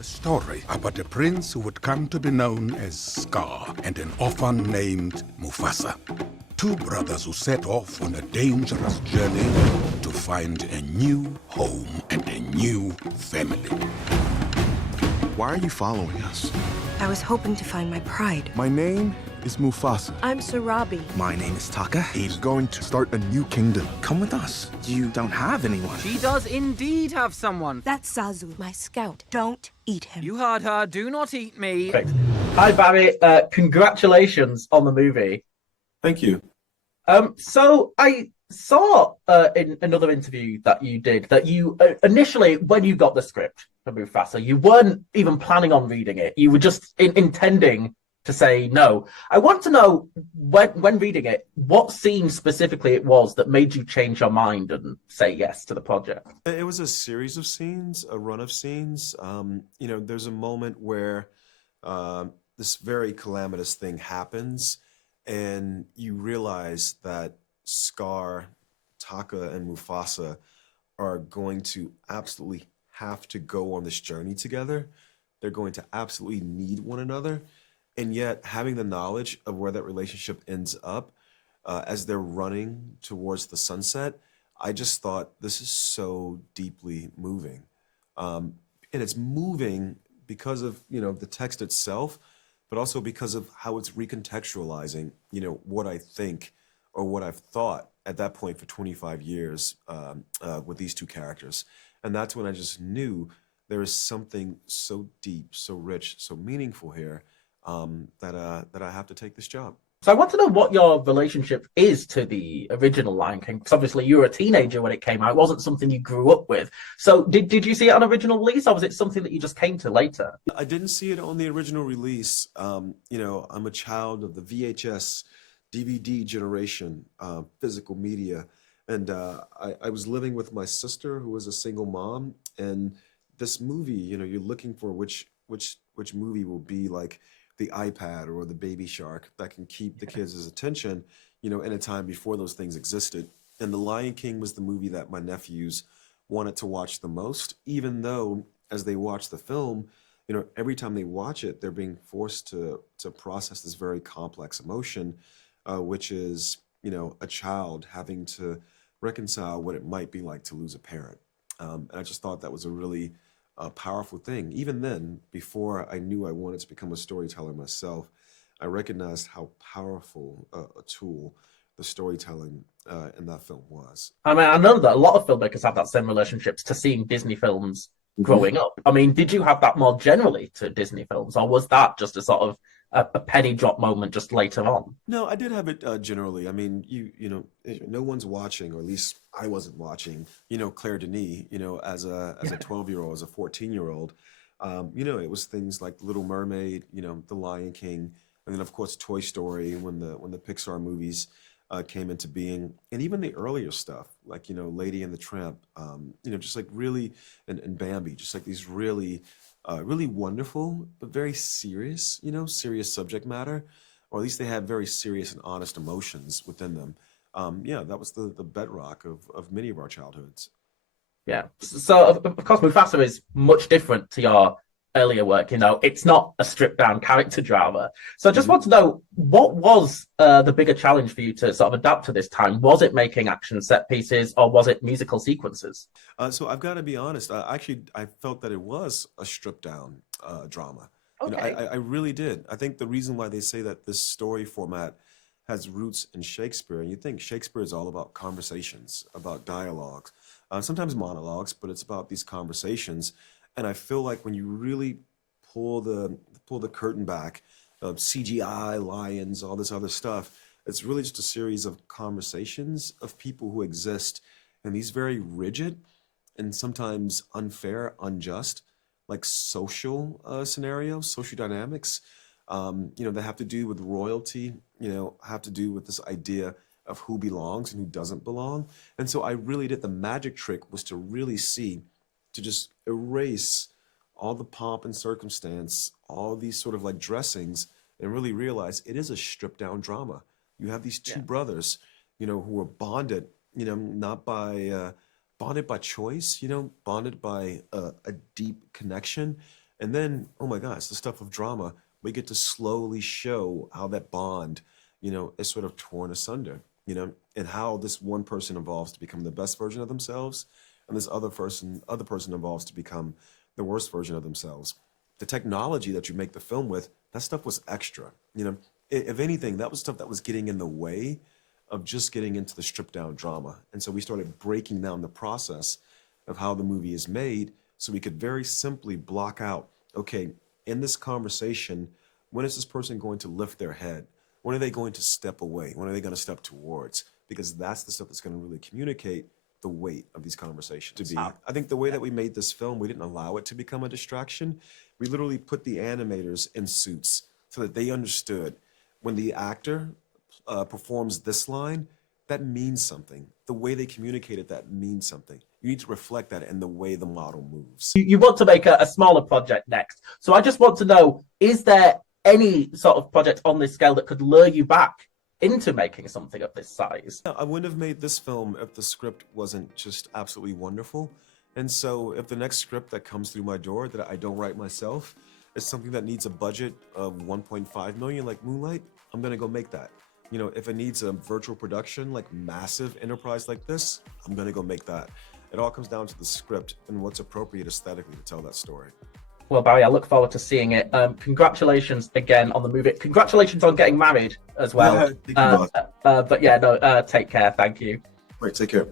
A story about a prince who would come to be known as Scar and an orphan named Mufasa. Two brothers who set off on a dangerous journey to find a new home and a new family. Why are you following us? I was hoping to find my pride. My name is Mufasa. I'm Sarabi. My name is Taka. He's going to start a new kingdom. Come with us. You don't have anyone. She does indeed have someone. That's Zazu, my scout. Don't eat him. You heard her. Do not eat me. Perfect. Hi, Barry. Congratulations on the movie. Thank you. So I saw in another interview that you did that you initially, when you got the script for Mufasa, you weren't even planning on reading it. You were just intending to say no. I want to know, when reading it, what scene specifically it was that made you change your mind and say yes to the project? It was a series of scenes, a run of scenes. There's a moment where this very calamitous thing happens, and you realize that Scar, Taka, and Mufasa are going to absolutely have to go on this journey together. They're going to absolutely need one another. And yet, having the knowledge of where that relationship ends up as they're running towards the sunset, I just thought, this is so deeply moving. And it's moving because of, the text itself, but also because of how it's recontextualizing, what I think or what I've thought at that point for 25 years with these two characters. And that's when I just knew there is something so deep, so rich, so meaningful here that I have to take this job. So I want to know what your relationship is to the original Lion King, because obviously you were a teenager when it came out. It wasn't something you grew up with. So did you see it on original release, or was it something that you just came to later? I didn't see it on the original release. I'm a child of the VHS, DVD generation, physical media. And I was living with my sister, who was a single mom. And this movie, you're looking for which movie will be like the iPad or the Baby Shark that can keep the kids' attention, in a time before those things existed. And The Lion King was the movie that my nephews wanted to watch the most, even though as they watch the film, every time they watch it, they're being forced to process this very complex emotion, which is, a child having to reconcile what it might be like to lose a parent. And I just thought that was a really powerful thing. Even then, before I knew I wanted to become a storyteller myself, I recognized how powerful a tool the storytelling in that film was. I mean, I know that a lot of filmmakers have that same relationships to seeing Disney films growing up. I mean, did you have that more generally to Disney films, or was that just a sort of a penny drop moment just later on? No, I did have it generally. I mean, no one's watching, or at least I wasn't watching, Claire Denis, as a 12-year-old, as a 14-year-old. It was things like Little Mermaid, The Lion King, and then of course Toy Story when the Pixar movies came into being, and even the earlier stuff like Lady and the Tramp, just like really, and Bambi, just like these really wonderful but very serious, serious subject matter, or at least they have very serious and honest emotions within them. That was the bedrock of many of our childhoods. Yeah. So of course Mufasa is much different to your earlier work. It's not a stripped down character drama. So I just want to know, what was the bigger challenge for you to sort of adapt to this time? Was it making action set pieces, or was it musical sequences? So I've got to be honest. I felt that it was a stripped down drama. Okay. I really did. I think the reason why they say that this story format has roots in Shakespeare, and you think Shakespeare is all about conversations, about dialogues, sometimes monologues, but it's about these conversations. And I feel like when you really pull the curtain back, of CGI, lions, all this other stuff, it's really just a series of conversations of people who exist in these very rigid and sometimes unfair, unjust, like social scenarios, social dynamics, that have to do with royalty, have to do with this idea of who belongs and who doesn't belong. And so I really did, the magic trick was to really to just erase all the pomp and circumstance, all these sort of like dressings, and really realize it is a stripped down drama. You have these two brothers, who are bonded, not by bonded by choice, bonded by a deep connection, And then, oh my gosh, the stuff of drama, we get to slowly show how that bond, is sort of torn asunder, and how this one person evolves to become the best version of themselves, and this other person evolves to become the worst version of themselves. The technology that you make the film with, that stuff was extra. If anything, that was stuff that was getting in the way of just getting into the stripped down drama. And so we started breaking down the process of how the movie is made so we could very simply block out, okay, in this conversation, when is this person going to lift their head? When are they going to step away? When are they going to step towards? Because that's the stuff that's going to really communicate the weight of these conversations. I think the way that we made this film, we didn't allow it to become a distraction. We literally put the animators in suits so that they understood when the actor performs this line, that means something. The way they communicate it, that means something. You need to reflect that in the way the model moves. You want to make a smaller project next. So I just want to know, is there any sort of project on this scale that could lure you back into making something of this size? I wouldn't have made this film if the script wasn't just absolutely wonderful. And so if the next script that comes through my door that I don't write myself is something that needs a budget of 1.5 million like Moonlight, I'm gonna go make that. If it needs a virtual production, like massive enterprise like this, I'm gonna go make that. It all comes down to the script and what's appropriate aesthetically to tell that story. Well, Barry, I look forward to seeing it. Congratulations again on the movie. Congratulations on getting married as well. Yeah, thank you, boss. But yeah, no, take care. Thank you. Right, take care.